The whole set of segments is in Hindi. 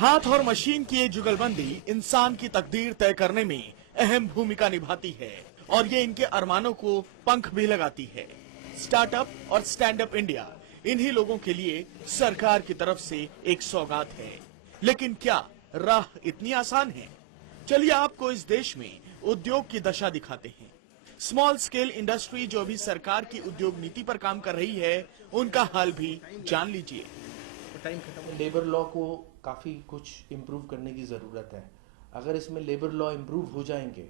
हाथ और मशीन की ये जुगलबंदी इंसान की तकदीर तय करने में अहम भूमिका निभाती है और ये इनके अरमानों को पंख भी लगाती है। स्टार्टअप और स्टैंड अप इंडिया इन्हीं लोगों के लिए सरकार की तरफ से एक सौगात है। लेकिन क्या राह इतनी आसान है? चलिए आपको इस देश में उद्योग की दशा दिखाते हैं। स्मॉल स्केल इंडस्ट्री जो भी सरकार की उद्योग नीति पर काम कर रही है, उनका हाल भी जान लीजिए। लेबर लॉ को काफ़ी कुछ इम्प्रूव करने की ज़रूरत है। अगर इसमें लेबर लॉ इम्प्रूव हो जाएंगे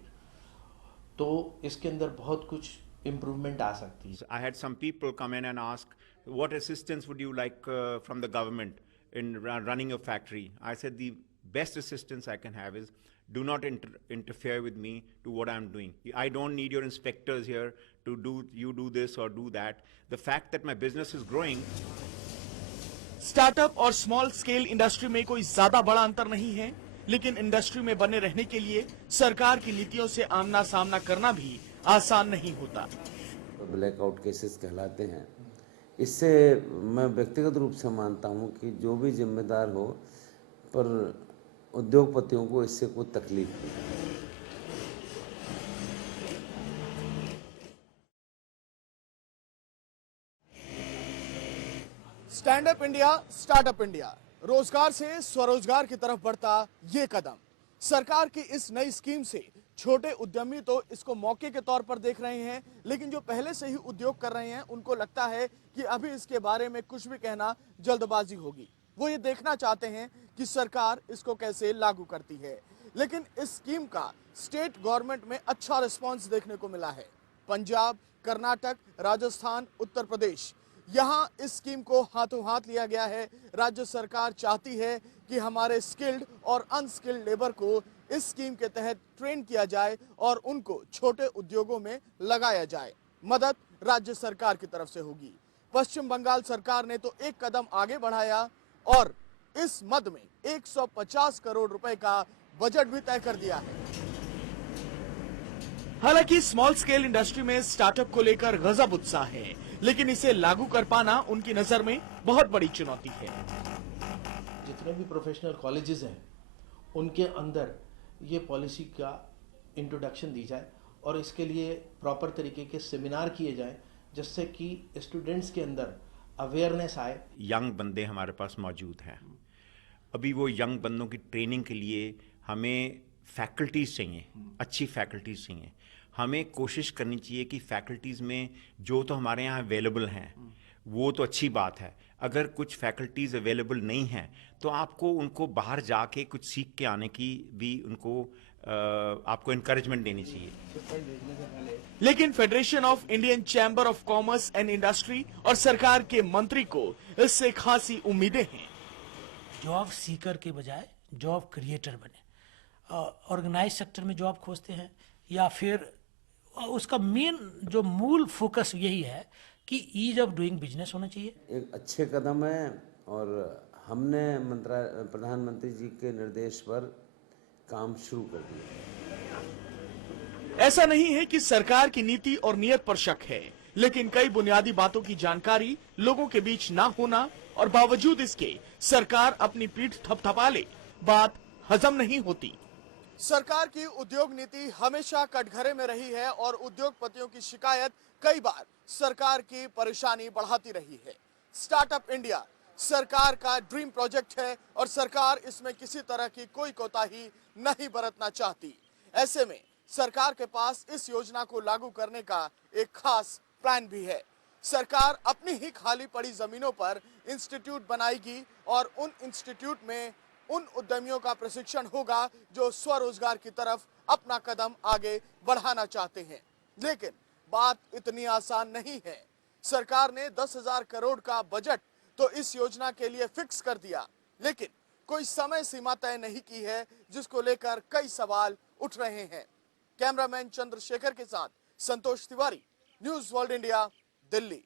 तो इसके अंदर बहुत कुछ इम्प्रूवमेंट आ सकती है। I had some people come in and ask, what assistance would you like from the government in running a factory? I said the best assistance I can have is do not interfere with me to what I'm doing. I don't need your inspectors here to do this or do that. The fact that my business is growing. Startup और स्मॉल स्केल इंडस्ट्री में कोई ज्यादा बड़ा अंतर नहीं है, लेकिन इंडस्ट्री में बने रहने के लिए सरकार की नीतियों से आमना सामना करना भी आसान नहीं होता। ब्लैकआउट केसेस कहलाते हैं। इससे मैं व्यक्तिगत रूप से मानता हूं कि जो भी जिम्मेदार हो, पर उद्योगपतियों को इससे कोई तकलीफ नहीं। Stand up India, startup India, रोजगार से स्वरोजगार की तरफ बढ़ता ये कदम। सरकार की इस नई स्कीम से छोटे उद्यमी तो इसको मौके के तौर पर देख रहे हैं, लेकिन जो पहले से ही उद्योग कर रहे हैं उनको लगता है कि अभी इसके बारे में कुछ भी कहना जल्दबाजी होगी। वो ये देखना चाहते हैं कि सरकार इसको कैसे लागू करती है। लेकिन इस स्कीम का स्टेट गवर्नमेंट में अच्छा रिस्पॉन्स देखने को मिला है। पंजाब, कर्नाटक, राजस्थान, उत्तर प्रदेश, यहाँ इस स्कीम को हाथों हाथ लिया गया है। राज्य सरकार चाहती है कि हमारे स्किल्ड और अनस्किल्ड लेबर को इस स्कीम के तहत ट्रेन किया जाए और उनको छोटे उद्योगों में लगाया जाए। मदद राज्य सरकार की तरफ से होगी। पश्चिम बंगाल सरकार ने तो एक कदम आगे बढ़ाया और इस मद में 150 करोड़ रुपए का बजट भी तय कर दिया है। हालांकि स्मॉल स्केल इंडस्ट्री में स्टार्टअप को लेकर गजब उत्साह है, लेकिन इसे लागू कर पाना उनकी नजर में बहुत बड़ी चुनौती है। जितने भी प्रोफेशनल कॉलेजेस हैं उनके अंदर ये पॉलिसी का इंट्रोडक्शन दी जाए और इसके लिए प्रॉपर तरीके के सेमिनार किए जाएं, जिससे कि स्टूडेंट्स के अंदर अवेयरनेस आए। यंग बंदे हमारे पास मौजूद हैं। अभी वो यंग बंदों की ट्रेनिंग के लिए हमें फैकल्टीज़ चाहिए, अच्छी फैकल्टीज़ चाहिए। हमें कोशिश करनी चाहिए कि फैकल्टीज़ में जो तो हमारे यहाँ अवेलेबल हैं वो तो अच्छी बात है। अगर कुछ फैकल्टीज़ अवेलेबल नहीं हैं तो आपको उनको बाहर जाके कुछ सीख के आने की भी उनको आपको इनकरेजमेंट देनी चाहिए। लेकिन federation of Indian chamber of commerce and industry और सरकार के मंत्री को इससे खासी उम्मीदें हैं। जॉब सीकर के बजाय जॉब क्रिएटर बने। ऑर्गेनाइज सेक्टर में जॉब खोजते हैं या फिर उसका मेन जो मूल फोकस यही है कि ईज ऑफ डूइंग बिजनेस होना चाहिए। एक अच्छे कदम है और हमने प्रधानमंत्री जी के निर्देश पर काम शुरू कर दिया। ऐसा नहीं है कि सरकार की नीति और नियत पर शक है, लेकिन कई बुनियादी बातों की जानकारी लोगों के बीच ना होना और बावजूद इसके सरकार अपनी पीठ थपथपा ले, बात हजम नहीं होती। सरकार की उद्योग नीति हमेशा कटघरे में रही है और उद्योगपतियों की शिकायत कई बार सरकार की परेशानी बढ़ाती रही है। स्टार्टअप इंडिया सरकार का ड्रीम प्रोजेक्ट है और सरकार इसमें किसी तरह की कोई कोताही नहीं बरतना चाहती। ऐसे में सरकार के पास इस योजना को लागू करने का एक खास प्लान भी है। सरकार अपनी ही खाली पड़ी जमीनों पर इंस्टीट्यूट बनाएगी और उन इंस्टीट्यूट में उन उद्यमियों का प्रशिक्षण होगा जो स्वरोजगार की तरफ अपना कदम आगे बढ़ाना चाहते हैं। लेकिन बात इतनी आसान नहीं है। सरकार ने 10,000 करोड़ का बजट तो इस योजना के लिए फिक्स कर दिया, लेकिन कोई समय सीमा तय नहीं की है, जिसको लेकर कई सवाल उठ रहे हैं। कैमरामैन चंद्रशेखर के साथ Santosh Tiwari, news world India, Delhi.